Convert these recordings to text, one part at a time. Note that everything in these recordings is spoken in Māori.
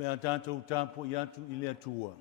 le a tātou tāpo i atu I le atua.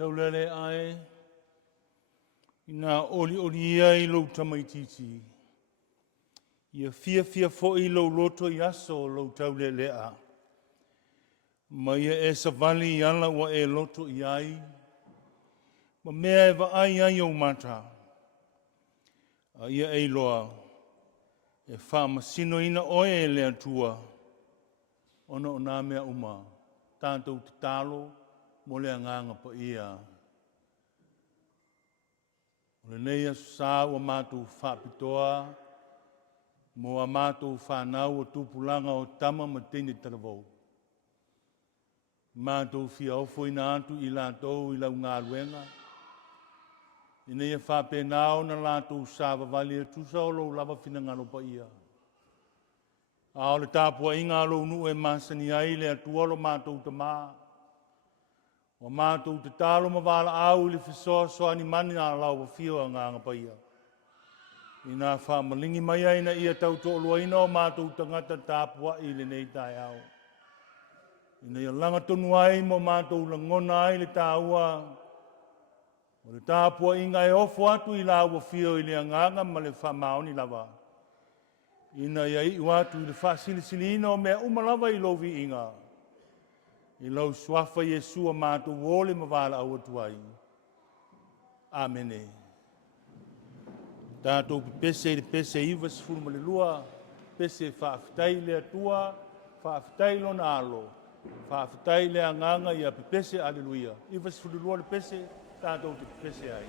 Taulele ai, ina oli ai lo tamaititi. Ia fia fo'i lo loto I aso lo taulele a. Ma ia e savali I ala wa e loto I ai. Ma mea e wa ai o mata. A ia e loa. E wha masino ina oe e lea tua. Ono o nā mea uma. Tātou te talo. Mo le nganga Paia. O le nei asu sā ua Mātū Faitoto'a, mo a Mātū whanau o tūpulanga o tama ma Tiakono. Mātū fia ofo ina atu I lātou I Lauga. I nei a whāpenao na lātou sā wawali e tusa o lo lava whinangalo Paia. A o le tāpua inga lo nu e masani ai le atuolo Mātū tamā. O Mātū te talo ma wala au I le whisoa soa ni mani a lau wa whio a nganga Paia. I nā whamalingi mai aina ia tau to Oloialii o Mātū tangata tāpua I le nei tai au. I nei a langa tonu ai mo Mātū la ngona ai le tāua. O le tāpua inga e ofo atu I lau wa whio I le nganga ma le whamaoni lava. I na iai watu I le whasilisili ina o mea umalava I lovi inga. I lau suafa Yesua Mātū wole ma wala au atuai. Amene. Tātou pese le pese iwa sifuru ma le lua, pese whaafitai le atua, whaafitai lo na alo, whaafitai le anganga ia pese aleluia. Iwa sifuru lua le pese, tātou te pese ai.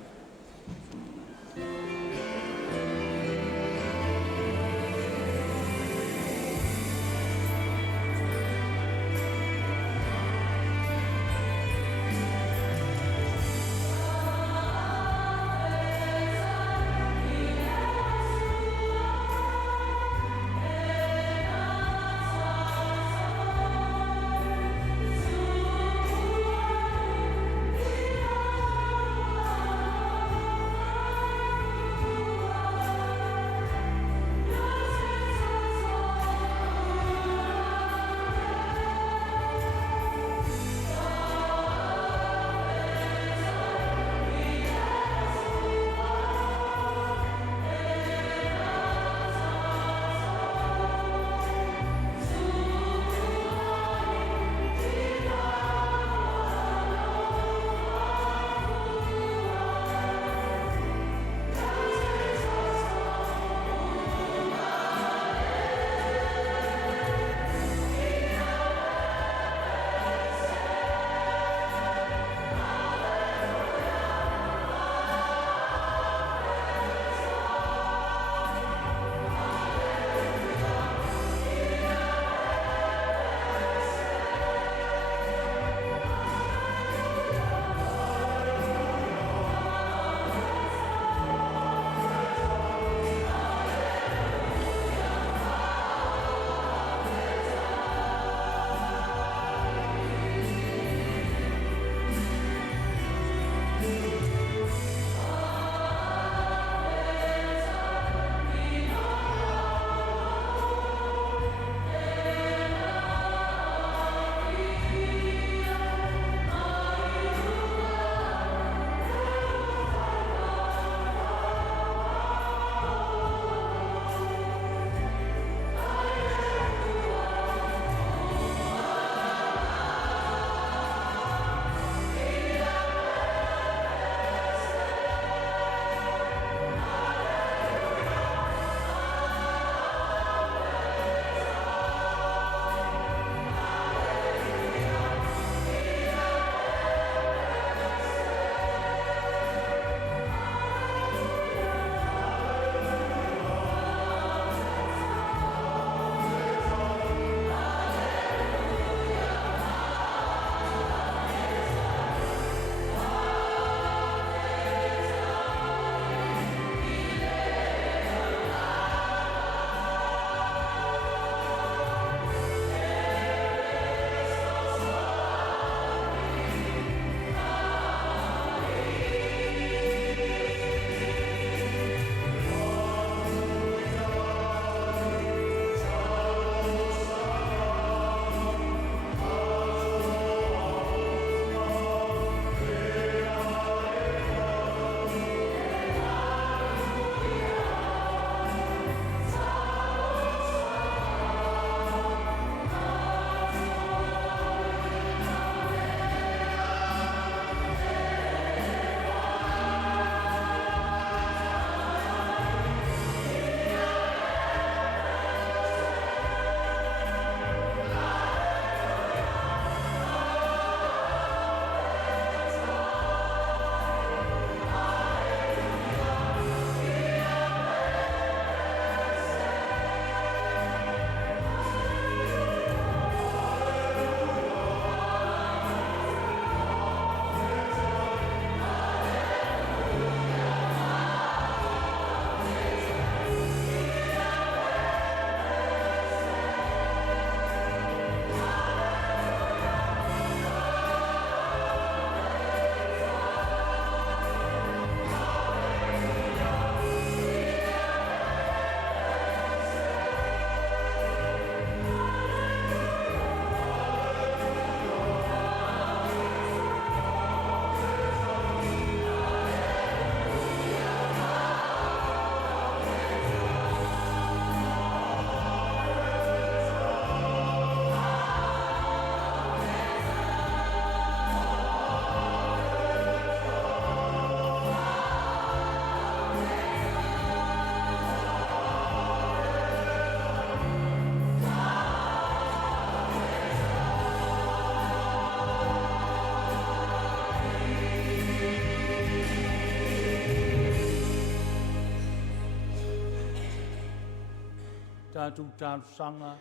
tātou Talosaga,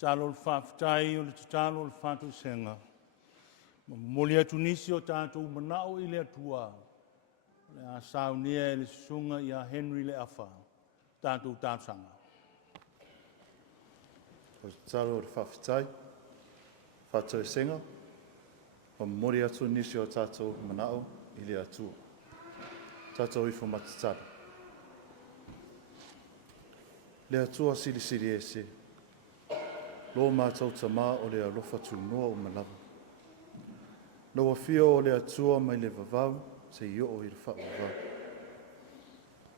talo le whawhitai o le talo le whātou senga. Moli atu nisi o tātou manao i le atua, le a Sauniga e le sunga i a Henry le afa, tātou Talosaga. O talo le whawhitai, whātou e senga, o mori atu nisi o tātou manao i le atua. Tātou i whamatitara. Le atua siri siri e se. Lo mātou tamā o le alofa tūnoa o malawa. Lo whio o le atua mai le vavau, se i o i le whawavau.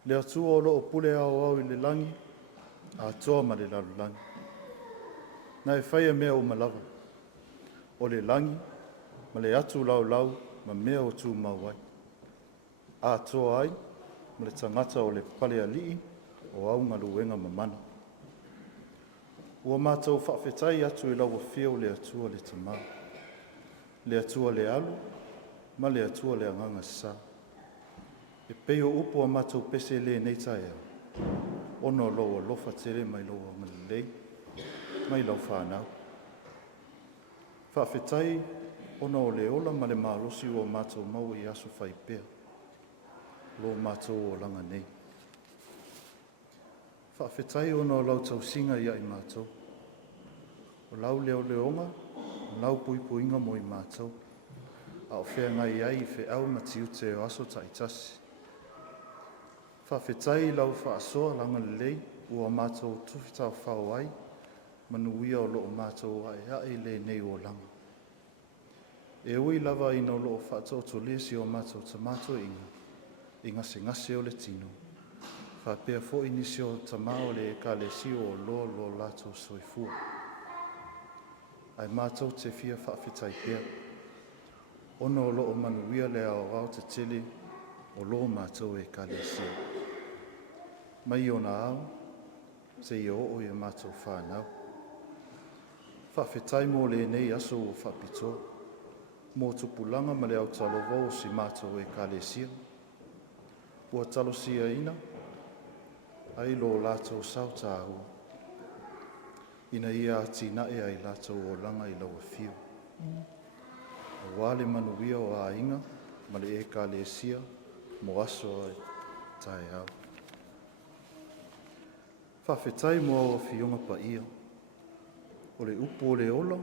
Le atua o lo o pule au i le langi, a atoa ma le lalu langi. Na e whaia mea o malawa. O le langi, ma le atu lau lau, ma mea o tū mauai. A atoa ai, ma le tangata o le Ueligitone, o aunga luenga mamana. Ua mātou whawhetai atu i laua whio le atua le tamā. Le atua le alu, ma le atua le anganga sa. E peo upo a mātou pese le nei tae au. Ono loa lofa tere mai loa ngalilei, mai lau whanau. Whawhetai ono le ola ma le mālosi o mātou mau i aso whaipea. Lo mātou o langa nei. Whawhetai ono lau tausinga ia i mātou. O lau leo leonga, o lau pui puinga mo i mātou. A o whea ngai ai i fe'au ma tiute o aso taitasi. Whawhetai lau whaasoa langa lei, ua mātou tuwhitau whao ai, manuia o loo mātou ai le nei o langa. E ui lava ina o loo whaatou to lesi o mātou tamato inga, i ngase o le tino. Whapea fo inisi o tamao le ka le si o lo lato soifua. Ai mātou te fia whawhetai pia. Ono o loo manuia le au te tele o lo mātou e ka le si. Mai o na au, se i o i a mātou whanau. Whawhetai mo le nei aso o whapitoa. Mō tupulanga ma le Autalavou si mātou e ka le si. Ua talosia ina, ai lo lātou sau tāua. Ina ia tina e ai lātou o langa i laua whio. O wale manuia o a inga, ma le e ka le sia, mo aso ai tae au. Whawhetai mo o whionga Paia. O le upo o le ola,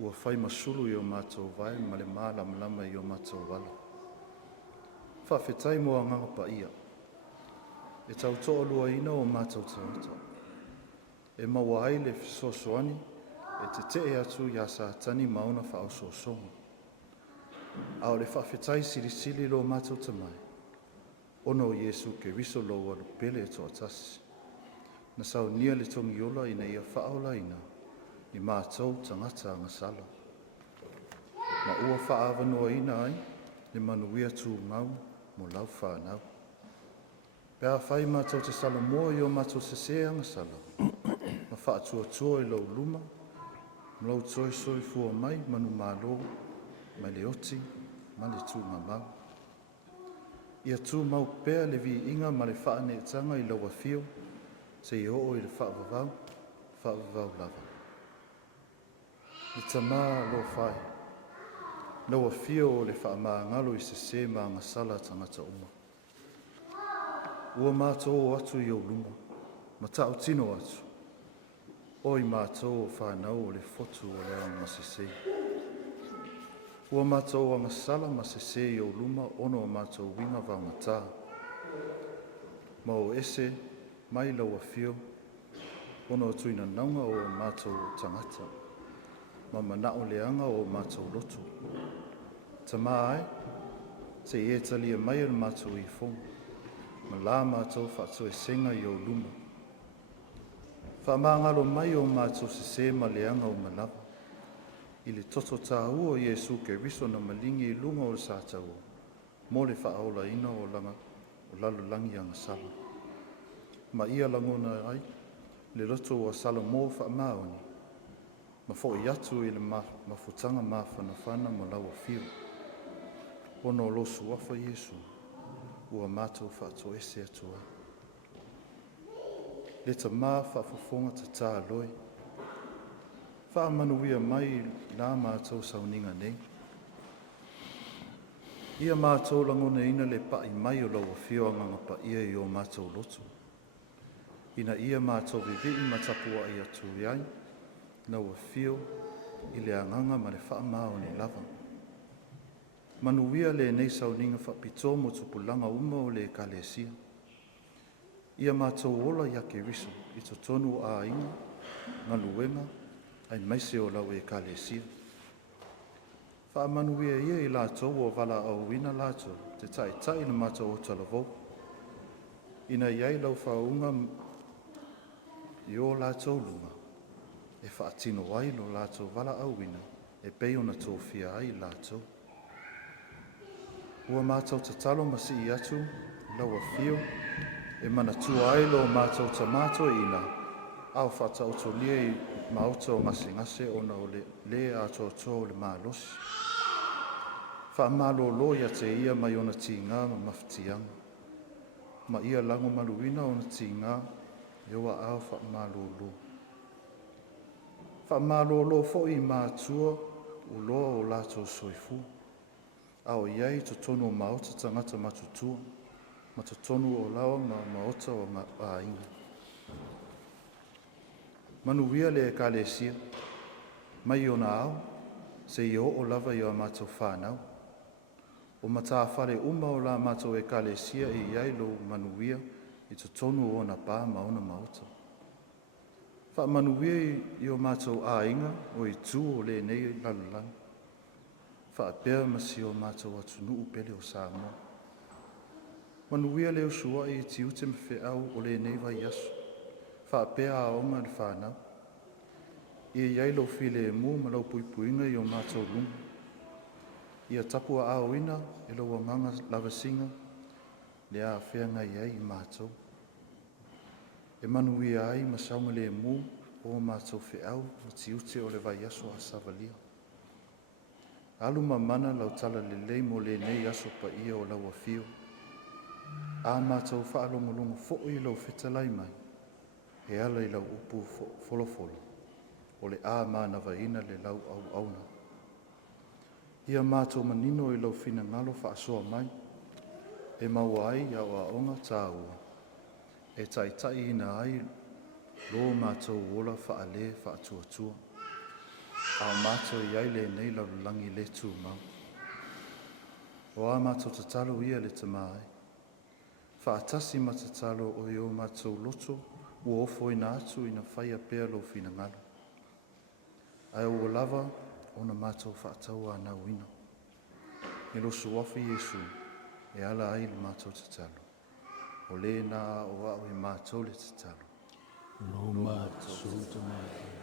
ua whai masulu i o mātou vai, ma le mālama i o mātou wala. Whawhetai mo a nganga Paia. E tau toa lua ina o mātou tangata. E maua ai le fisosoani, e te te atu ia sa tani mauna whao sosonga. A o le whawhetai siri lo mātou tamai. Ono Iesu ke riso lo alu pele e toa tasi. Na Saunia le tongi ola ina ia whaola ina, i mātou tangata ngasala. Ma ua whaavanoa ina ai, le manuia tū ngau mo lau whanau. Pea whai mātou te sala moa i o mātou se seanga sala. Ma wha atua i lau luma, ma lau soi fua mai, manu mālō, mai le oti, ma le tū mamau. Ia tū mau pea le vi inga ma le wha ane tanga i lau a fio, se i o i le whaavavau lava. I tamā lo whai, lau a fio o le wha maa ngalo i se maa ngasala tangata uma. Ua mātou atu i o luma, ma tau tino atu. Oi mātou o whanau o le fotu o le anga sesei. Ua mātou anga sala ma sesei o luma ono o mātou winga vangata. Ma o ese, mai lau a fio, ono o tuina naunga o mātou tangata. Ma manao leanga o mātou lotu. Tamā ai, se i e talia mai al mātou i fonga. Ma la mātou whātou e senga i o luma. Whamangalo mai o mātou se ma leanga o manawa. I le toto tā ua Iesu ke riso na malingi i lunga o le sātau. Mo le whaola ina o langa o lalu langi anga sala. Ma ia langona ai, le loto o sala mō whaamaoni. Ma fo i atu i le mafutanga mawhanawhana mo laua whio. Ono losu wafa Iesu. Ua mātou Faitoto'a atua. le tamā whaafafonga ta tā loi. Whaamanuia mai nā mātou sauniga nei. Ia mātou langona ina le pai mai o lau whio anganga paia i o mātou lotu. Ina ia mātou vivi matapua i atu iai, na ua whio i le anganga ma le whaamao ni lava. Manuia le nei sauniga whapito mo tupulanga uma o le kalesia. Ia mātou ola ia ke riso i to tonu a inga, ngaluenga, ai maise o lau e kalesia. Whaamanuia ia i lātou o wala au ina lātou, te tai na mātou o Aotearoa. Ina iai lau whaunga i o lātou lunga, e whaatino ai lo lātou wala au ina, e pei ona tōwhia ai lātou. Ua mātou ta talo masi i atu, lau a whio, e Manatu ai lo mātou ta mātou ina, au whata oto lia i maoto ngase ona o le ato'otoga o le mālosi. Whaamālō ia te ia mai ona tīngā ma mawhitianga. Ma ia lango maluina ona tīngā, Ewa au whaamālō. Whaamālō fo'i mātua u loa o lātou soifu. Ao iai to tonu o maota tangata matutua, ma to tonu o lawa ma maota o ainga. Manuia le kalesia, mai ona au, se i o lava i o mātou whānau. O matawhare uma o la mātou e kalesia i iai lo manuia, i to tonu o na pā maona maota. Whaamanuia i o mātou ainga o i tū o le nei lalulang. Whaapea masi o mātou atu nuu pele o Samoa. Manuia leo sua i Liuteine-Fruean o le nei vai asu. Whaapea a onga le whanau. Ia iai lo file e mua ma lau puipuinga i o mātou lunga. Ia tapua a oina e lo wanganga lavasinga le a whenga iai i mātou. E manuia ai ma saunga le mua o mātou whiau ma tiute o le vai aso a savalia. Alu mamana lau tala le lei mo le nei aso Paia o lau a whio. A mātou whaalongolongo fo'i lau fetalai mai. He ala i lau upu folofolo. O le a mānawaina le lau au auna. Ia mātou manino i lau fina ngalo whaasoa mai. E maua ai ia o aonga tāua. E tai ina ai lo mātou wola whaale whaatuatua. Ao mātou iai le nei lau langi le tū mau. O a mātou tatalo ia le tamai. Whaatasi matatalo o i o mātou loto, ua ofo ina atu ina whaia pēr lo fina ngalo. Ai o lava o na mātou whaatau a nau ina. E lo suafi Jesu, e ala ai le mātou tatalo. O le nā o au e mātou le tatalo. Lo mātou tatalo.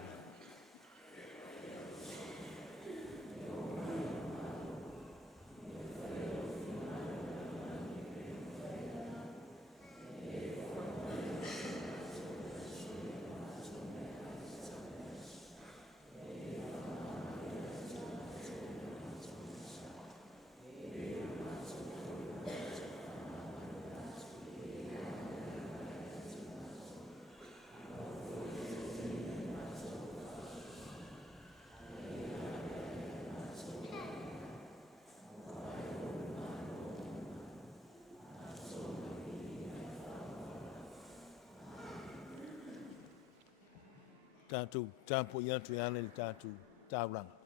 Tātou tāpo i atu i ane le tātou tāuranga.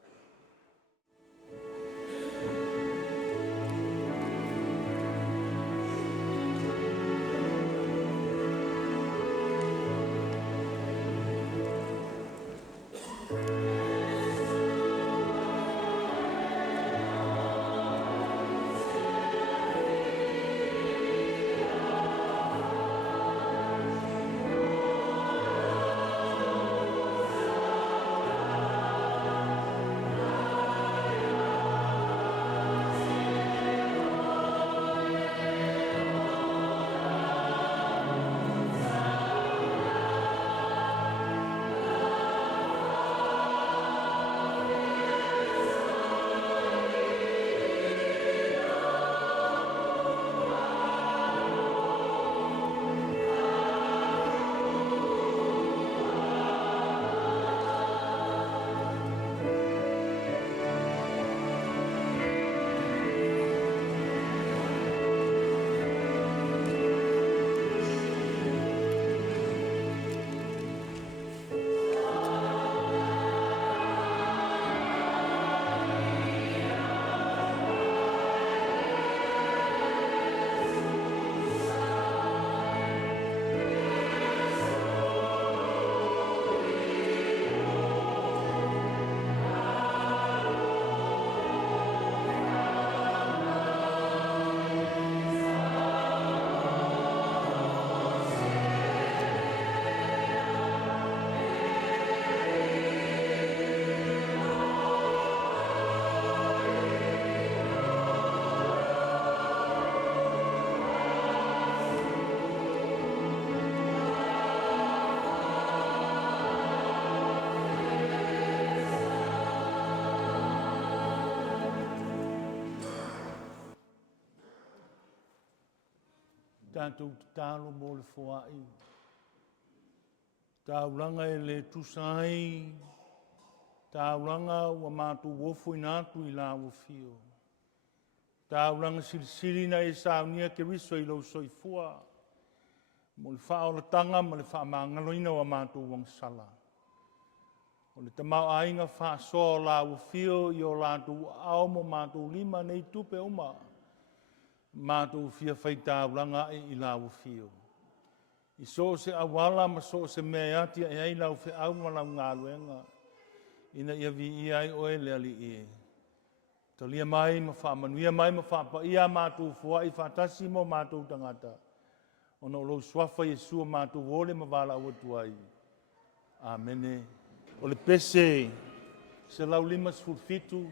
tātou te tālo mo le foa'i. Tāulanga e le tusai, tāulanga ua mātū wofo inatu I la wofio. Tāulanga sirisiri na e Sauniga ke riso I lau soifua. Mo le whaolatanga ma le whaamangaloina wa mātū wangsala. O le tamau ainga whaasoa la wofio I o lātū au mo mātū lima nei tupe uma. Mātū fia whaitaulanga I la wofio. I so se awala ma so se mea ati e ai lau fe'au ma lau ngāluenga. Ina ia vi ia I Oloialii e. Talia mai ma whaamanuia mai ma whaapaia mātū fua I whaatasi mo mātū tangata. Ono lo swafa Yesua mātū wole ma wala ua tuai. Amene. O le pese, se lau lima sfulfitu,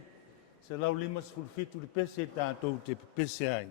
le pese tātou te pese ai.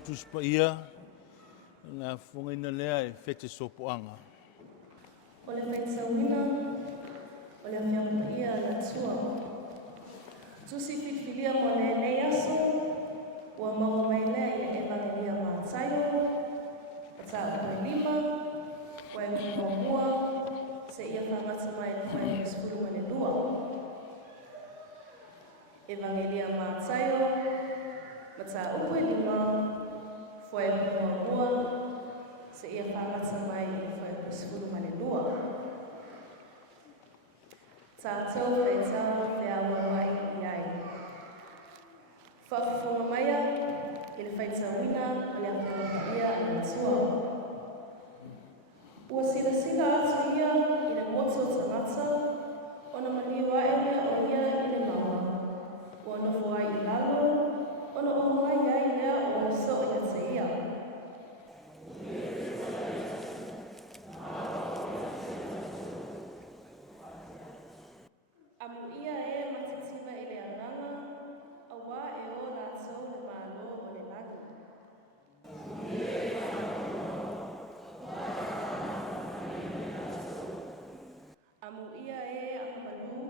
Tusi Paia, na whangaina lea e Fete Sopoaga. O le Faitauina, o le Paia la tua. Tusi fifilia mo le nei aso, ua maua mai lea i le evangelia mātaio, a tā Uelima, ua e Laumua, se ia whangata mai le whai spulu mane lua. Evangelia mātaio, ma tā Uelima, ua e Laumua, se ia whangata mai le whai spulu mane lua. Tātou Faitau Faitau ai. Whaafunga maia i le Faitauina o le Paia i Matua. Ua sila atu ia i le moto tangata o na maliwa e mea o ia i le maua. Ua nofo ai i lalo o na o mai ai lea o na so ia te ia. Amu ia e matitima i le ananga, a wā e o lātou le mālō o le lagi. Amu ia e amalu,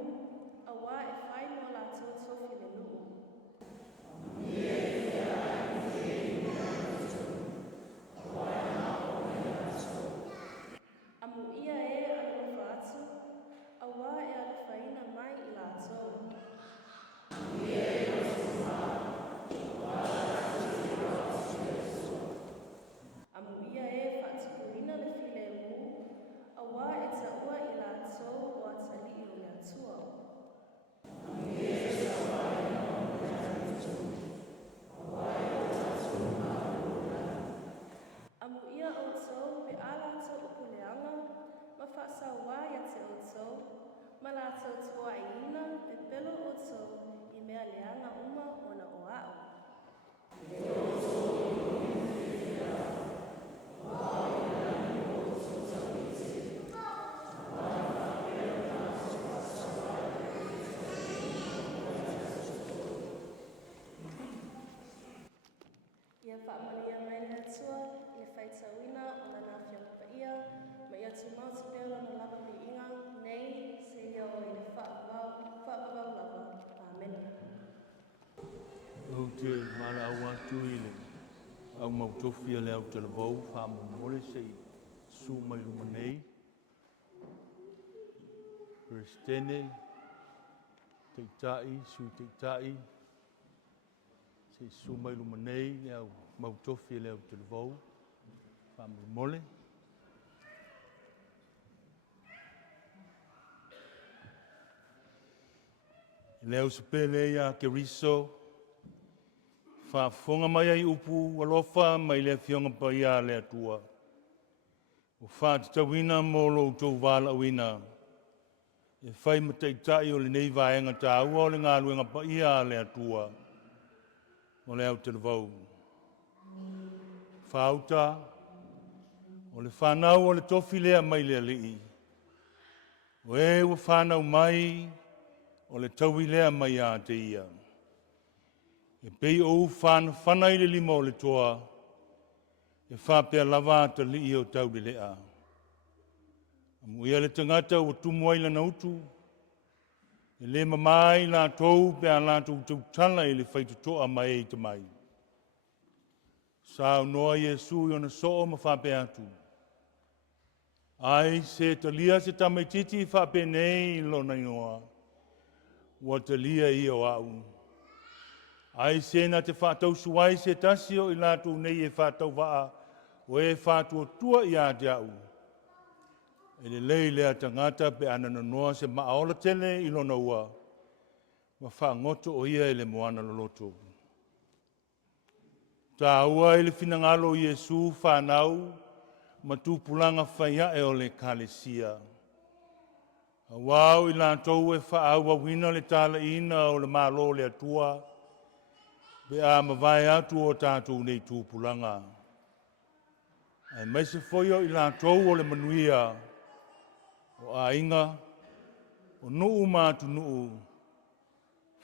a wā e whai no lātou tofi le nuu. Amu ia e alofa atu, a wā e alofaina mai i lātou. Amu ia e whaatukuina le file mu, a wā e taua i lātou o atali i le atua. Amu ia outou pe a lātou upuleanga, ma whaasau wā ia te outou, ma lātou tua i ina pe pelo outou i mea leanga uma o na oa'u. Ia whaamalia mai le atua, ia Faitauina o na nāwhia Paia, ma ia tu mautu pēra na lava pi inga, nei se ia o i le whaakavau lava. Amen. Te Mālō Autu i le au mautofi a le Autalavou, whaamomole se i su mai lumanei. Kristene, teitai, su teitai, se i su mai lumanei le au mautofi a le Autalavou, whaamomole. Leo sepele ia ke riso, whaafonga mai ai upu walofa mai le fionga Paia le atua. O whaatitawina mō Lotu wālauina. E whai mateitai o le nei vaenga tā ua o le ngā luenga Paia le atua. O le Aotearoa. Whaauta, o le whanau o le tofi lea mai le alii. O e ua whanau mai, o le taui lea mai a te ia. E pei o whanai le lima o le toa, e whapea lava ta li o tau le lea. Amu ia le tangata o tumu ai lana utu, e le mamai la tou pea la tou tala i le Faitoto'a mai e te mai. Sao noa Iesu i ona so'o ma whapea atu. Ai se talia se tamaititi whapea nei lona inoa. Ua talia i o au. Ai se na te whātau suai se tasio i lātou nei e whātau waa o e whātua tua i a te au. E le lei lea tangata pe anana noa se maaola tele i lona ua. Ma whaangoto o ia e le moana Lotu. Tā ua e le finangalo Iesu whanau ma tūpulanga whaia e o le kalesia. Wau i lātou e whaaua wina le tāla ina o le mālō le atua. Be a mawai atu o tātou nei tūpulanga. Ai mai se whoio i lātou o le manuia. O a inga, o nuu mātu nuu.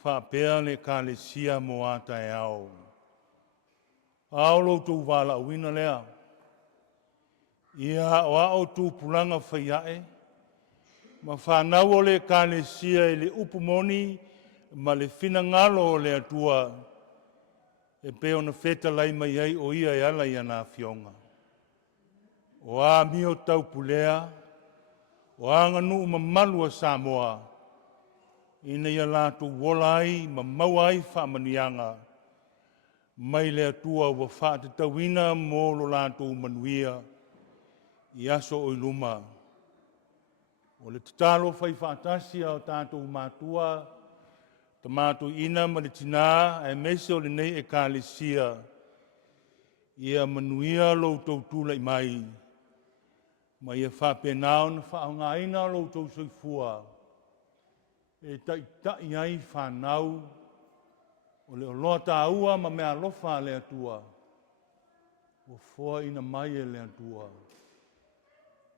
Whapea le kālesia mo ata e au. Ao Lotu wala wina lea. Ia o ao tūpulanga whaiae. Ma whanau o le kālesia i le upumoni ma le finangalo o le atua. e pe ona feta lai mai ai o ia e ala ia nā fionga. O a mio tau Pulea, o anga nuu mamalu a Samoa, ina ia lātou wola ai, ma maua ai whaamanianga, mai lea tua wa whaate tawina mō lo lātou manuia, i aso o iluma. O le tatalo whai whaatasi au tātou mātua, ta mātou ina ma le tina, e mese o le nei e kālesia, ia manuia lo tautu lai mai, ma ia whapenao na whaonga ina lo tau soifua, e tai ai whanau, o le oloa tāua ma mea lofa le atua, o fua ina mai e le atua,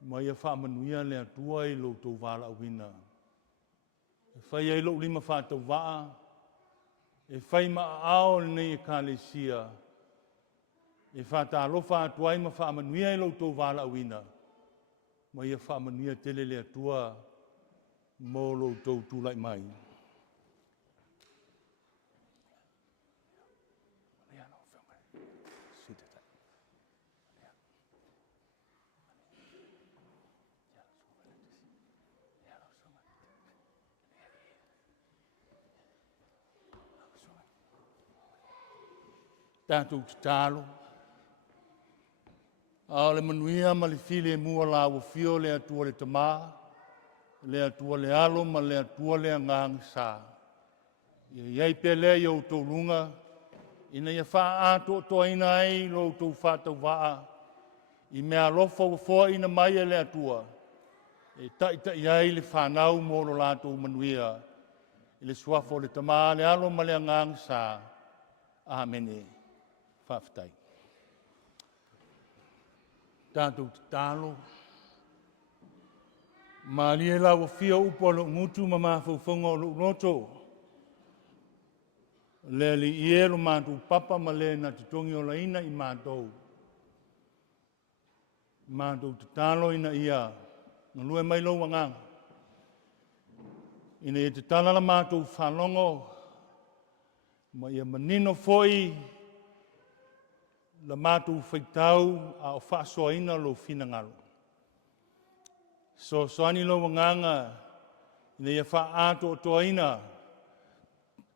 ma ia whaamanuia le atua i lo tau wala awina. E whai ai lo lima whātau waa, e whai ma ao le nei e kālesia, e whātā lofa atua i ma whaamanuia i lo tau wala awina, ma ia whaamanuia tele le atua, mō lo tau tūlai mai. Tātou te tālo. Ao le manuia ma le file mua la ua fio le atua le tamā, le atua le alo ma le atua le angang sā. Ia iai pe lea i au tau lunga, ina ia wha ato toa ina ai lo tau whātau waa, i mea lofa ua foa ina mai e le atua. E tai ai le whanau mo lo lātou manuia, i le suafo le tamā, le alo ma le angang sā. Amene. Whawhitai. Tātou te tālo. Mālie la wa fia upo lo ngutu ma mawhauwhonga o lo Lotu. Le li iero mātou papa ma le na te tongi o laina i mātou. Mātou te tālo ina ia. Nga lue mai lo wangang. Ina ia te tālala mātou whalongo. Ma ia manino foi. La mātou Faitau a o whaasoaina lo finangalo. So soani lo wanganga, ina ia wha ato o toaina,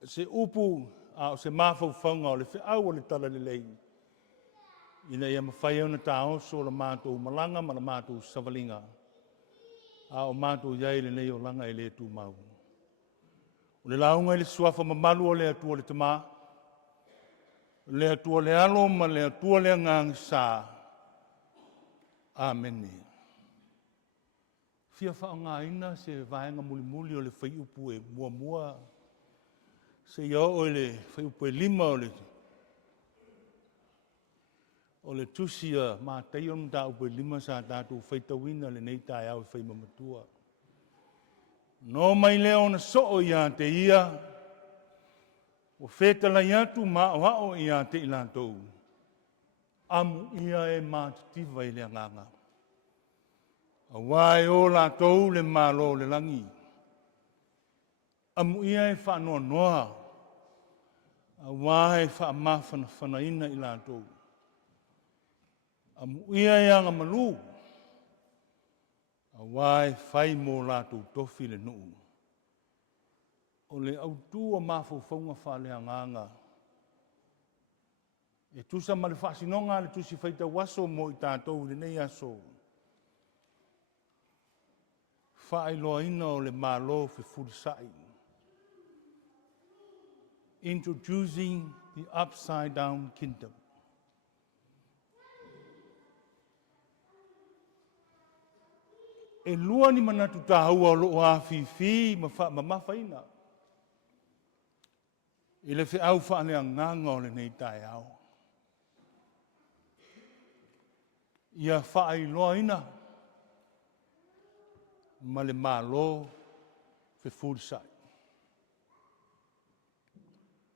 se upu a o se mawhauwhaunga o le whiau o le tala le lei. Ina ia mawhai au na tāoso la mātou malanga ma la mātou savalinga. A o mātou iai le nei o langa e le tu mau. O le launga i le suafa mamalu o le atua le tamā, le atua le alo ma le atua le ngang sā. Amene. Fia whaonga ina se vaenga muli muli o le whaiupu e mua mua. Se ia o le whaiupu e lima o le Tusi a mātai o mta upu e lima sa tātou whaitawina le nei tai au e whaimamatua. No mai leo na soo ia te ia, o Fete la iatu mā'o ia te ilantou. Amu ia e mātutiva i le anganga. A wai o lātou le mālō le langi. Amu ia e whanoa noa. A wai whaamawhana ina i lātou. Amu ia e anga malu. A wai whai mō lātou tofi le nuu. O le autu o mawhauwhaunga whale anganga. E tusa ma le whaasinonga le tusi Faitau waso mo i tātou le nei aso. Whaailoa ina o le mālō fefulisa'i. Introducing the upside down kingdom. E lua ni manatu tāhua o loo awhiwhi ma mawhaina. I le whiau whaane anganga o le nei tai au. Ia whaailoa ina ma le mālō fefulisa'i.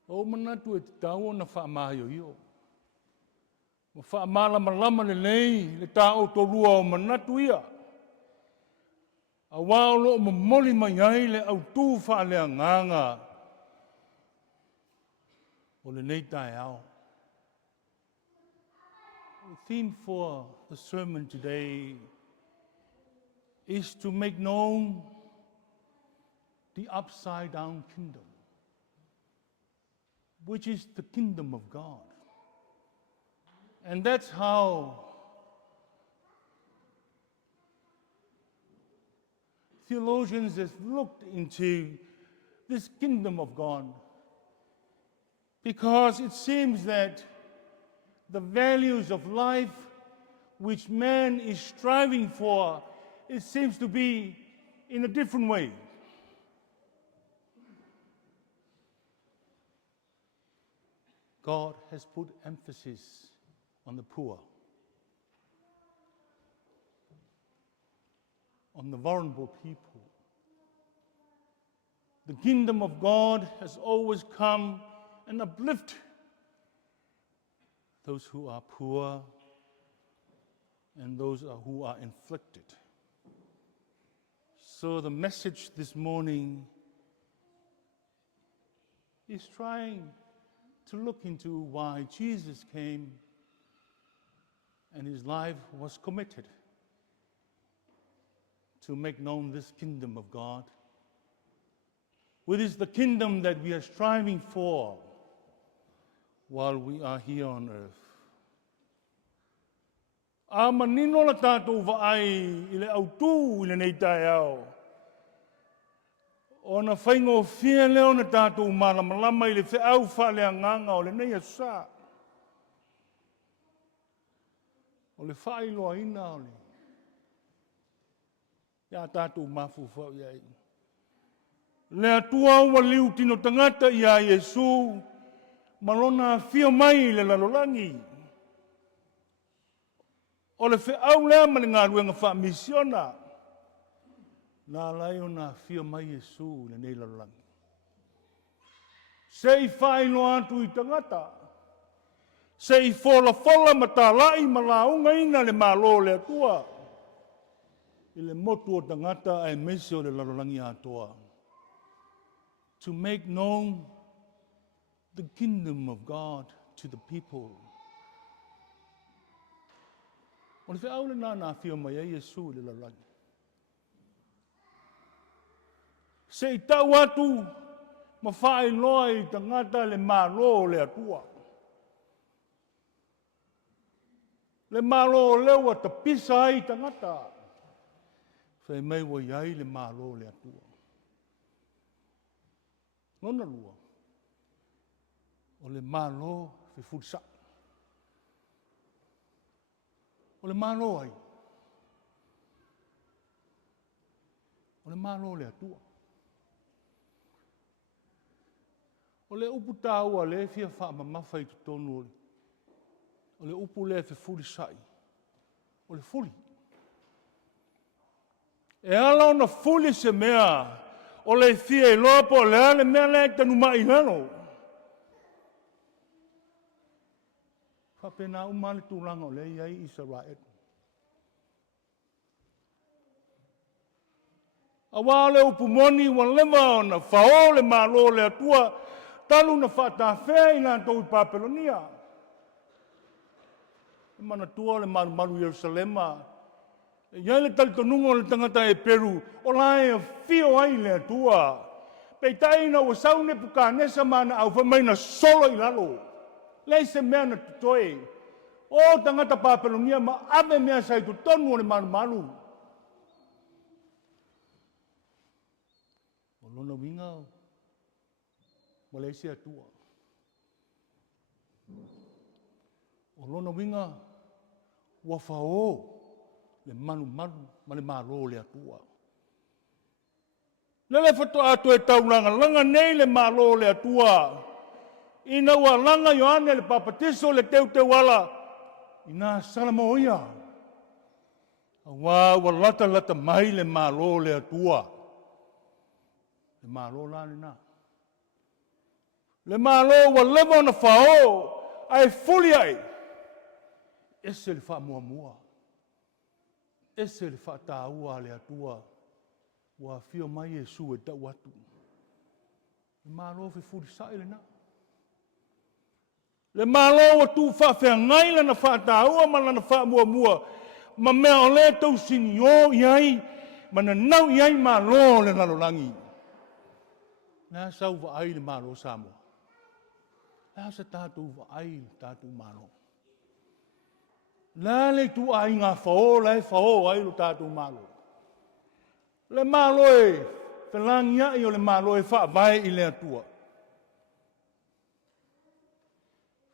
O manatu e te tau na whaamahio io. Ma whaamalama le nei le Aotearoa o manatu ia. A wāolo o mamoli mai ai le autu whaale anganga o le nei tai au. theme for the sermon today is to make known the upside down kingdom, which is the kingdom of God. And that's how theologians have looked into this kingdom of God, because it seems that the values of life which man is striving for, it seems to be in a different way. God has put emphasis on the poor, on the vulnerable people. The kingdom of God has always come and uplift those who are poor and those who are inflicted. So the message this morning is trying to look into why Jesus came and his life was committed to make known this kingdom of God, which is the kingdom that we are striving for while we are here on earth. A manino la tātou whaai i le autu i le nei tae au. O na whaingo whia leo na tātou malamalama i le whiau whalea nganga o le nei asa. O le whai loa ina o le. Ia tātou mafu whau iai. Le atua ua liu tino tangata i a Yesu, malona whio mai le lalolangi. O le whiau lea mani ngā ruenga wha Miliona. Nā lai o nā whio mai Yesu le nei lalolangi. Se i whai no atu i tangata. Se i fola matalai malaunga ina le mālō le atua. I le motu o tangata ai mese o le lalolangi atoa. To make known the kingdom of God to the people. O le whiau le nā whio mai ai Yesu le lalolangi. Se i tau atu ma whae loa i tangata le mālō le atua. Le mālō lewa ta pisa ai tangata. Whai mai wa iai le mālō le atua. Nona lua. O le mālō fefulisa'i. O le mālō ai. O le mālō le atua. O le upu tāua le fia wha mama Faitotonu ole. O le upu le fefulisa'i. O le fuli. E ala ona fuli se mea. O le fia i loa po le ale mea le tanu mai hano. Whapena umane tūlanga o le iai Israel. Awa le upu moni wa lema ona whao le mālō le atua. Talu na whatawhea i nā tau i Papelonia. E Manatu o le maru Yerusalema. E iai le talitonunga o le tangata e Peru. O lai e whio ai le atua. Pei taina o saune puka nesa mana au whamaina solo i lalo. Lei se mea na tutoe. O tangata Papelonia ma ave mea sai tu tonu o le maru. O lona winga o. Malaysia tua. O lona winga wa whao le manu ma le mālō le atua. Le Faitoto'a e taulanga langa nei le mālō le atua. Ina ua langa Ioane le papatiso le teu wala. Ina salamoia. Awa ua lata mai le mālō le atua. Le mālō la na. Le mālō wa lewa na whao, ai fuli ai. Ese le wha mua. Ese le wha tāua le atua. Wa whio mai Yesu e tau atu. Le mālō fefulisa'i le na. Le mālō wa tu whawhengai lana whātāua ma lana whāmuamua. Ma mea o le tau sini o iai, ma na nau iai mālō le ngalolangi. Nā sau wa ai le mālō Samoa. Nā sa tātou wa ai le tātou mālō. Nā le tu ai ngā whao, lai whao ai lo tātou mālō. Le mālō e whelangia i o le mālō e whaavai i le atua.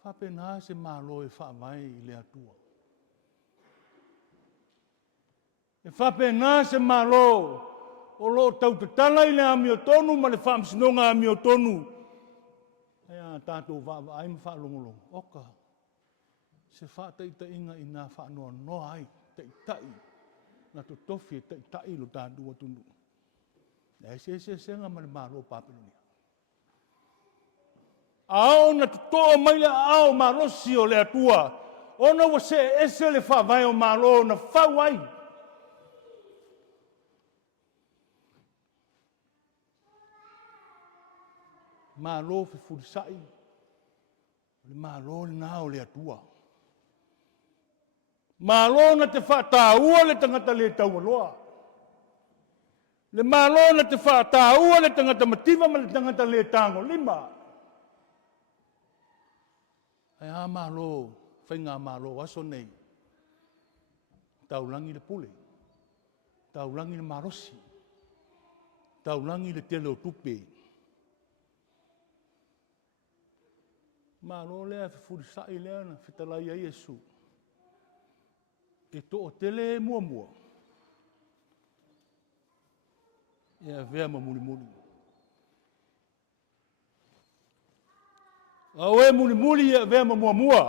Whapena se mālō e whaavai i le atua. E whapena se mālō o lo tau te tala i le amio tonu ma le whaamsinonga amio tonu. Ea tātou whaavai ma whaalongolong. Oka, se whaataita inga i nā whaanoa noa ai, teitai. Na to tofi e teitai lo tātou atunu. E se senga ma le mālō Papelonia. Ao na tutoa mai le ao mālosi o le atua. Ona wa se ese le whaavai o mālō na whauai. Mālō fefulisa'i. Le mālō le nā o le atua. Mālō na te whātāua le tangata le taualoa. Le mālō na te whātāua le tangata mativa ma le tangata le tango lima. Ai a mālō, whainga mālō aso nei. Taulangi le pule. Taulangi le marosi. Taulangi le tele o tupe. Mālō lea fefulisa'i lea na whetalai a Iesu. E to o tele e mua mua. E a vea ma muli muli. Au e muli muli e a vea ma mua mua.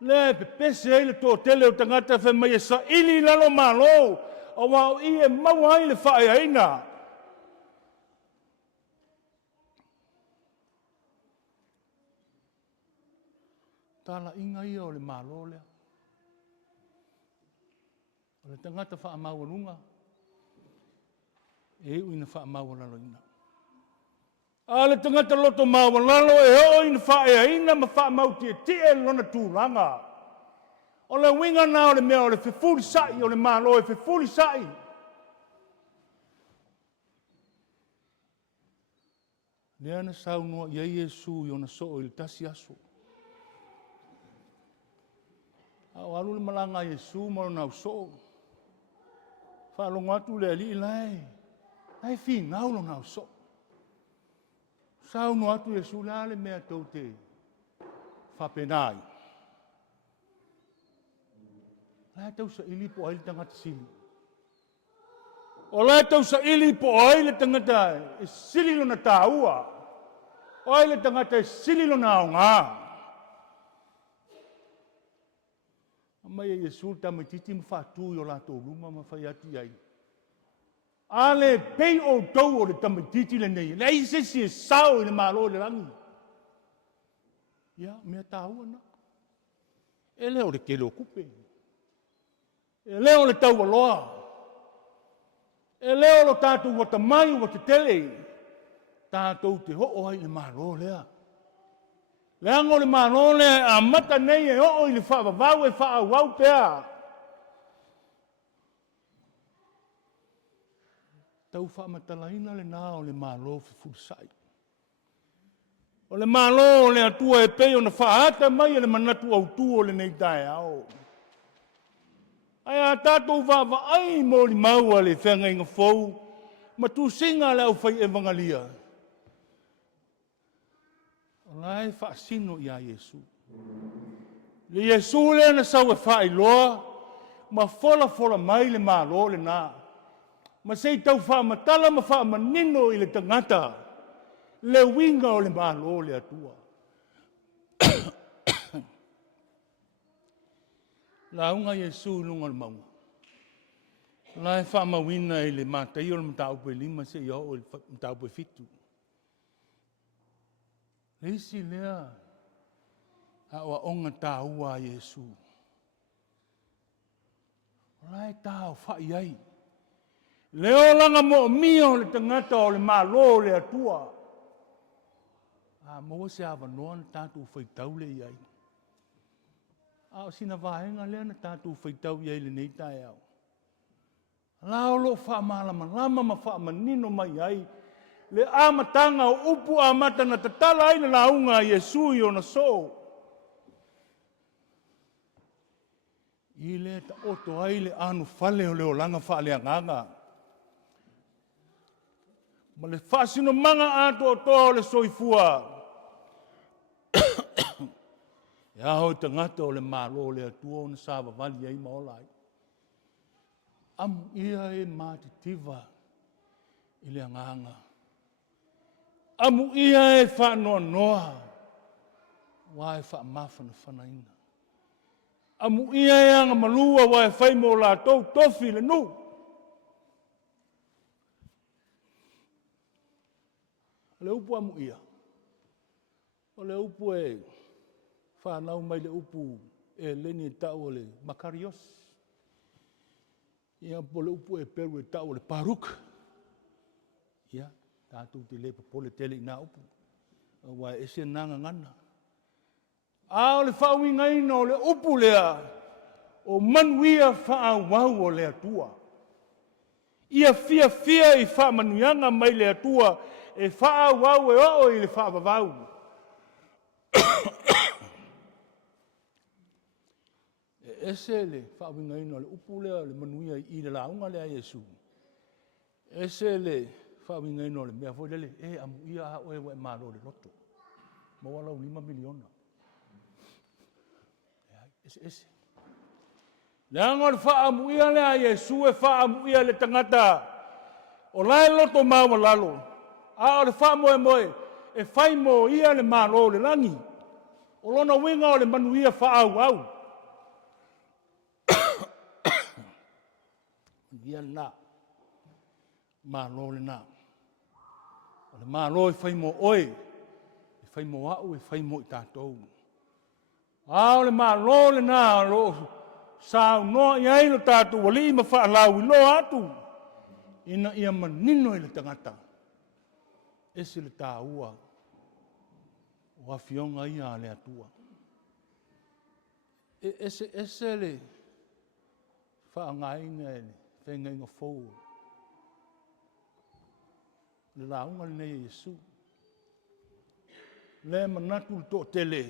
Lea e pepese e le to o tele o tangata whe mai e sa ili lalo mālō. Au au i e maua ai le whae aina. Tala inga ia o le mālō lea. O le tangata whaamau anunga. E ui na whaamau lalo ina. A le tangata loto mau lalo e o ina whae ina ma whaamau tie lona tūranga. O le winga na o le mea o le fefulisa'i o le mālō e fefulisa'i. Lea na saunua ia Iesu i ona so o il tasi aso. Au alu le malanga Iesu mo na so. Fa lo ngatu le ali lai. Ai fi ngau lo na so. Sau no atu Iesu la le mea tau te fa penai. La tau sa ili po ai tangata sili. O la tau sa ili po ai le tangata sili lo na taua. O ai le tangata sili lo na aunga. Mai e Iesu tama titi mawhātū i o lātou luma ma whai ati ai. Ale pei o tau o le tama titi le nei. Nei se si e sao i le mālō le rangi. Ia, mea tāua na. E leo le kele o kupe. E leo le tau aloa. E leo lo tātou wata mai o te tele. Tātou te ho ai le mālō lea. Le ango le mālō lea a mata nei e o i le whaavavau e whaauau pea. Tau whaamatalaina le nā o le mālō fefulisa'i. O le mālō o le atua e pei o na whaata mai e le Manatu Autu o le nei tae ao. Ai a tātou whaavai mo li maua le whenga inga fau, ma tu singa le au whai evangalia. O lai whaasino i a Iesu. Le Iesu le na sau e whai loa, ma fola mai le mālō le nā. Ma sei tau whaamatala ma whaamanino i le tangata, le winga o le mālō le atua. La unga Iesu lunga le maunga. La e whaamawina i le mātai o le mataupe lima se i o le mataupe fitu. Le isi lea a oa onga tāua a Iesu. La e tāo whai ai. Leo langa mo mio le tangata o le mālō le atua. Mo se avanoa na tātou Faitau le iai. O sina vaenga lea na tātou Faitau iai le nei tae au. Laolo whaamalama ma whaamanino mai ai. Le amatanga o upu amata na tatala ai na launga Yesu i ona so. I le ta oto ai le anu fale o le olanga whaaleanganga. Ma le whaasino manga ato o toa le soifua. E aho te ngata o le mālō le atua o na Savaiinaea ai maolai. Amu ia e mātitiva i le anganga. Amu ia e whaanoa noa. Wa e whaamawhana whanaina. Amu ia e anga malua wa e whaimo la tau tofi le nu. Le upu amu ia. O le upu e whanau mai le upu e leni e tau le makarios. Ia po le upu e peru e tau le paruk. Ia, tātou te lepa pole tele i nā upu. Wa e se nanga ngana. A o le whauinga ina o le upu lea o manuia whaawau o le atua. Ia fia i whaamanuianga mai le atua e whaawau e o i le whaavavau. Ese le whaawinga ina o le upu lea le manuia i le launga lea Yesu. Ese le whaawinga ina o le mea foi lele amu ia a oe wa e mālō le loto. Mawalau 5 miliona. Ese. Le anga le whaamu ia lea Yesu e whaamu ia le tangata. O lai loto maua lalo. A o le whaamoe moe e whaimo ia le mālō le langi. O lona winga o le manuia whaau au. Ia na. Mālō le na. O le mālō e whaimo oe. E whaimo au e whaimo i tātou. A o le mālō le na lo sao noa i aino tātou wali ma whaalau i lo atu. Ina ia manino i le tangata. Ese le tāua. O awhionga ia le atua. Ese le whaangainga e le whengainga fōu. Le launga le nei Yesu. Le manatu to tele.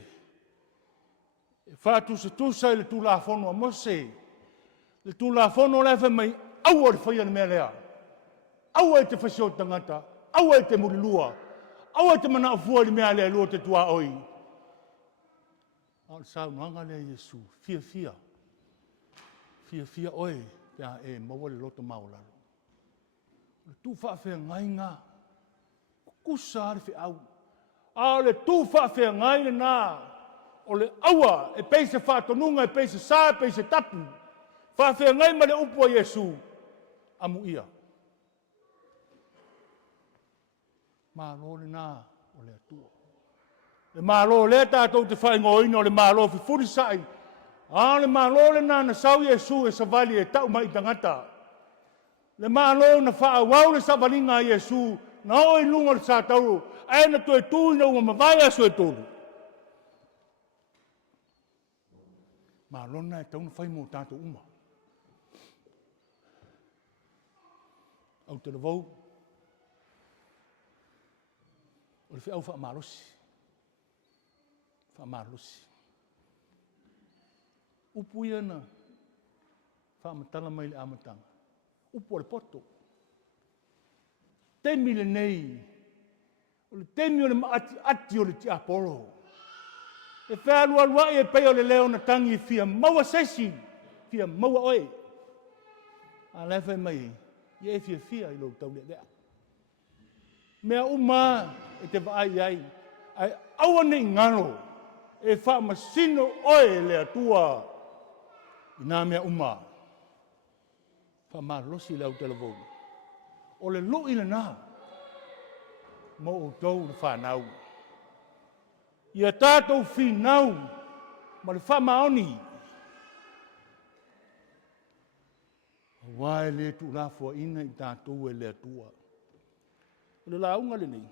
Whātusa i le tūlafono a Mose. Le tūlafono le wha mai aua le whaia le mea lea. Aua e te whasio tangata. Aua e te murilua. Aua e te mana afua le mea lea lua te tua oi. Al sau nanga le Yesu. Fia. Fia oi. Pea e maua le loto maulalo. Le tū whaafea ngai ngā. Kusa le whiau. A le tū whaafea ngai le nā. O le aua e peise whātonunga, e peise sā, e peise tapu. Whāwhea ngai ma le upu a Yesu. Amu ia. Mālō le nā o le atua. Le mālō le tātou te whaingoina o le mālō fefulisa'i. A le mālō le nā na sau Yesu e savali e tau mai tangata. Le mālō na whaawau le savalinga a Yesu. Na oi lunga le sātauru. Aina to e tūina unga mawai aso e tōru. Malona e tauna whai mō tātou uma. Autalavou. O le whiau whaamalosi. Upu ia na whaamatala mai le amatanga. Upu o le poto. Temi le nei. O le temi o le maati o le ti apolo. E whaalua e peo le leo na tangi fia maua sesi, fia maua oe. A lewe mai, ie fia i lo tau lea. Mea uma e te vaai ai, ai aua nei ngano, e wha masino oe le atua. I nā mea uma, wha malosi le Autalavou. O le lo i le nā, mo o tau le whanau. Ia tātou whinau, ma le whamaoni. Wae le tu lafua ina i tātou e le atua. O le launga le nei.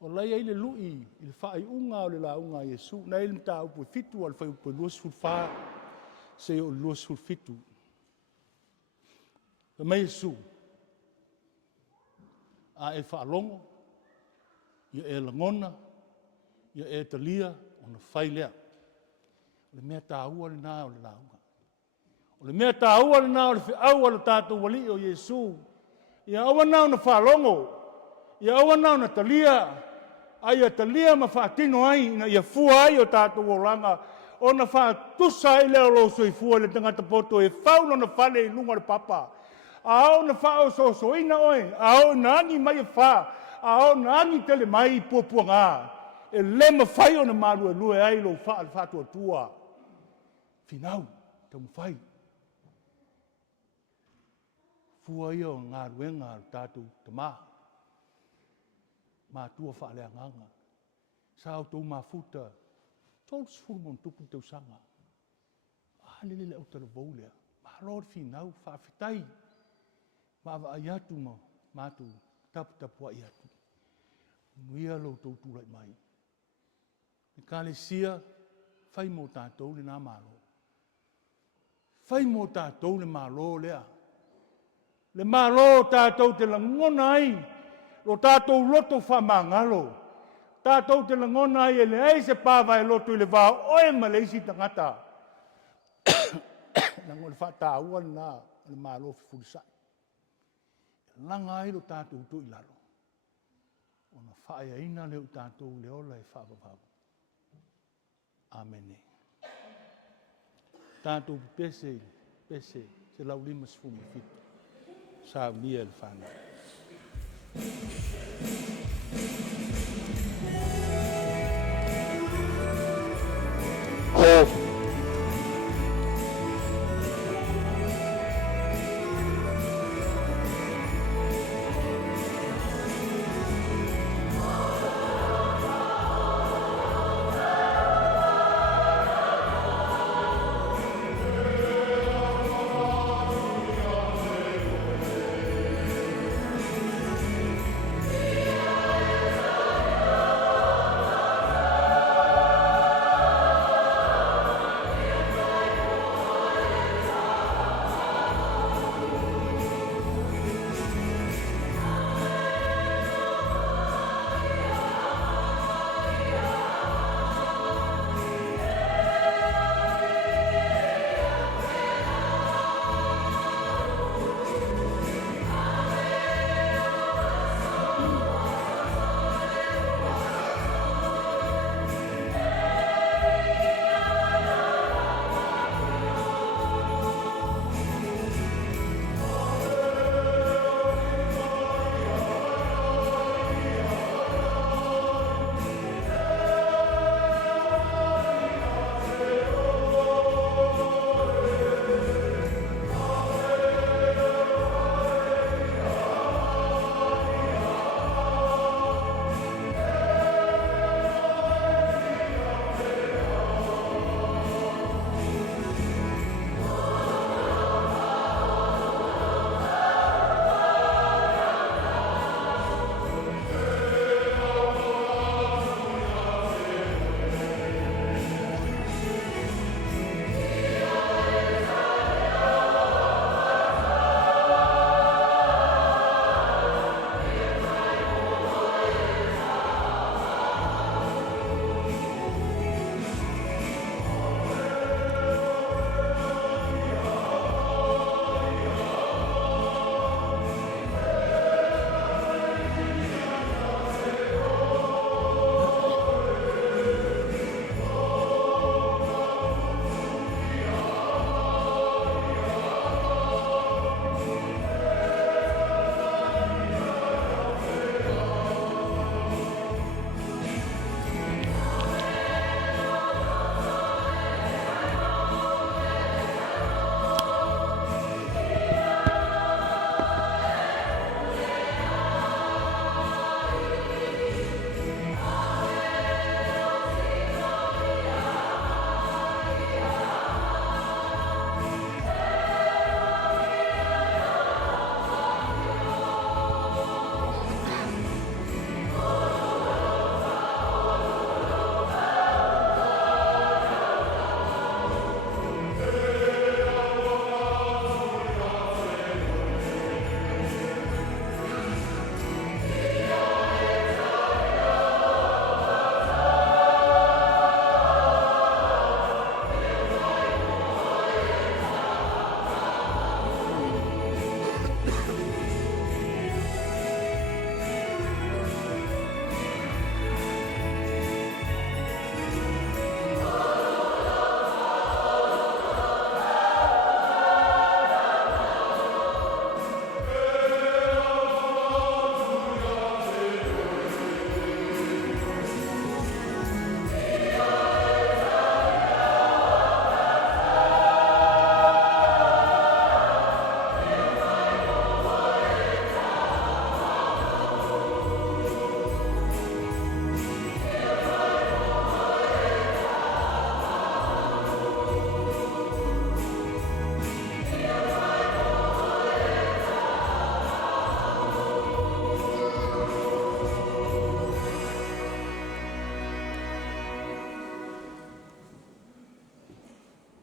O lai ai le lui, i le whaai unga o le la unga Iesu. Nei le mta upu fitu al whai upu luas fulwha, se o luas fulfitu. Le mai Iesu, a e whaalongo, ia e langona, ia e talia, o na whai lea. O le mea tā ua le nā o le la unga. O le mea tā ua le nā o le whiau o le tātou wali o Iesu. Ia awa nao na whalongo, ia awa nao na talia, ai a talia ma whaatino ai, ina ia fua ai o tātou o langa, o na whaatusa ai leo lo soi fua le tangata poto, e whauno na whale i lunga le papa. A au na whao so ina oe, a au na angi mai a wha, a au na angi tele mai i puapua ngā, e lema whai o na marua lue ai lo wha le whātua tua. Finau, tamu whai. Fua ia o ngā ruenga tātou tamaha. Mātū a whaalea nganga. Sa au tau mafuta, tolu sifuru mon tupu tau sanga. Lele le Autalavou lea. Mālō finau, whaafitai. Māwa ai atu ma, Mātū, tapu ai atu. Nuia lo tau tūlai mai. E kālesia, whai mō tātou le nā mālō. Whai mō tātou le mālō lea. Le mālō tātou te langona ai, lo tātou loto whamangalo. Tātou te langona ai e le ai se pāwai loto i le wā oe ma le isi tangata. Nango le whata ua na le mālō fefulisa'i. Langa ai lo tātou tu i lalo. O na whaia ina leo tātou le ola e whaapapau. Amene. Tātou pese, se lau lima sifumi fitu. Sauniga le whana.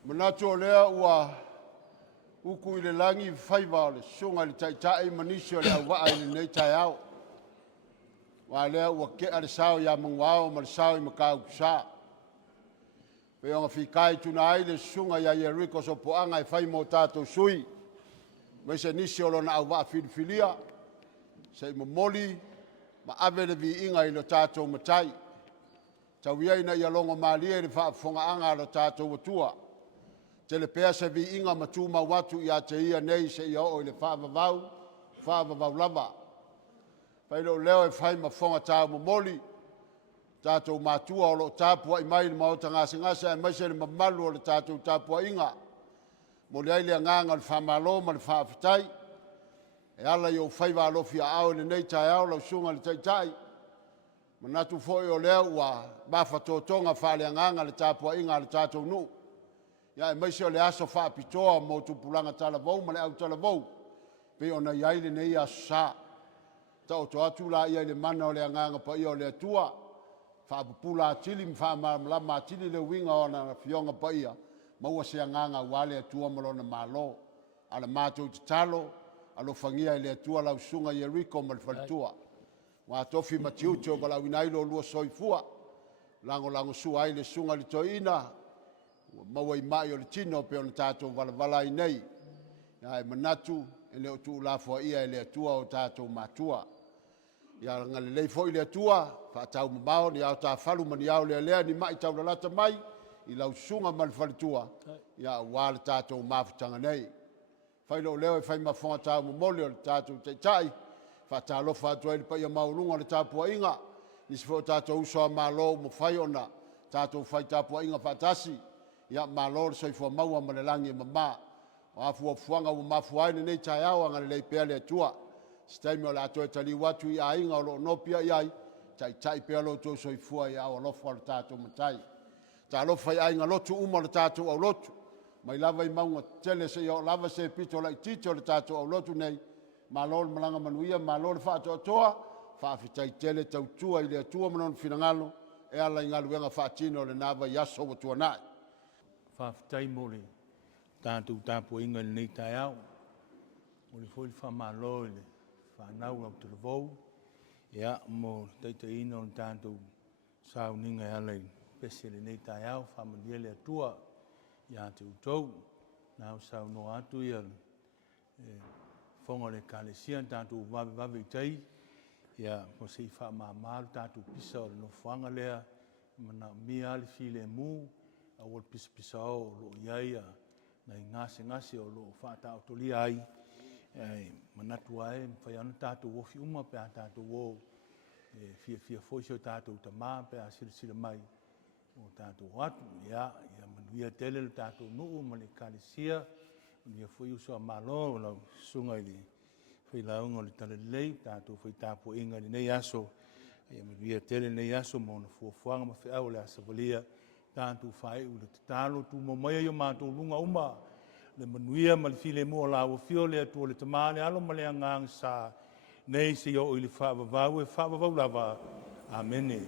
Manatu o lea ua uku i le langi whaiva o le sunga le taitai manisi o le au waa i le nei tai au. Wa lea ua kea le sao ia mangwao ma le sao i makau kusa. Pe onga whikai tuna ai le sunga ia Ieriko Sopo'aga e whai mo tātou sui. Mai se nisi o lona au waa whilifilia. Se i momoli ma ave le vi inga i lo tātou matai. Tau iai na ia longo malia i le whaafonga anga lo tātou watua. Te le pea se vi inga Mātū watu i a te ia nei se ia o i le whaavavau lava. Pai lo leo e whai ma whonga tāu momoli. Tātou mātua o lo tāpua i mai le maota ngase e mai se le mamalu o le tātou tāpua inga. Mo le aile nganga le whamalo ma le whaafitai. E ala i o whai wālofi a au le nei tai au lau sunga le taitai. Manatu foi o leo ua Faitoto'a whale nganga le tāpua inga le tātou nu. Ia e mai se o le aso whaapitoa mo tupulanga Talavou ma le Autalavou. Pe ona iai le nei aso sa. Ta Oto'otoga la ia le mana o le nganga Paia o le atua. Whaapupula atili whaamala atili le winga o na fionga Paia. Maua se nganga wale atua malona mālō. Ala Mātū te talo. Alo whangia i le atua lau sunga Ieriko ma le whalitua. Wa tofi matiuti o walau inailo lua soifua. Lango sua ai le sunga le toina. Maua i mai o le tino pe ona tātou wala i nei. Ia e manatu e leo tu lafua ia e le atua o tātou mātua. Ia ngale lei fo i le atua. Whaatau mamao ni au tā whalu mani au lea ni mai tau lalata mai. I lau sunga ma le whalitua. Ia wale tātou mafutanga nei. Whailo leo e whai mawhonga tāu mamoli o le tātou teitai. Whaatalofa atua i le Paia maulunga le tāpua inga. Nisi fo tātou usoa mālō mo whai ona. Tātou whai tāpua inga whaatasi. Ia mālō le soifua maua ma le langi e mama. O afu o fuanga o mafu aine nei tai au anga le leipea le atua. Staimi o le ato e tali watu i a inga o lo nopia iai. Tai pea lo tō soifua i au alofa o le tātou matai. Ta alofa i a inga lotu uma le tātou au lotu. Mai lava i maunga tele se i lava se pito la i tito le tātou au lotu nei. Mālō le malanga manuia, mālō le Faitoto'a. Whaafitai tele tautua i le atua manon finangalo. E ala i ngaluenga whaatino le nava i aso wa tuanai. Whaafitai mo le tātou tāpua inga le nei tai au. Mo le foi le whamālō i le whanau Autalavou. Ia mo teitai ino le tātou Sauniga e ala i pese le nei tai au. Whamalia le atua i a te utou. Nau sauno atu ia whonga le kālesia tātou wawe i tei. Ia mo se i whamāmalu tātou pisa o le no whanga lea. Mana mea le file mū. A wal pisa o lo iaia. Nei ngase o lo whata autolia ai. Manatu ai, whai ana tātou wofi uma pe a tātou wo. Fia foisio tātou tamā pe a sila mai. O tātou atu, ia manuia tele le tātou nuu ma le kālesia. Manuia foi uso a mālō o lau sunga i le whai launga o le talalei. Tātou whai tāpua inga le nei aso. Ia manuia tele nei aso mo na fuafuanga ma whiau le asavalia. Tātou whai u le tatalo tu mamaia i o mātou lunga uma. Le manuia ma le file mua la o fio le atua le tamale alo ma le angang sa nei se o i le whaavavau e whaavavau lava. Amen.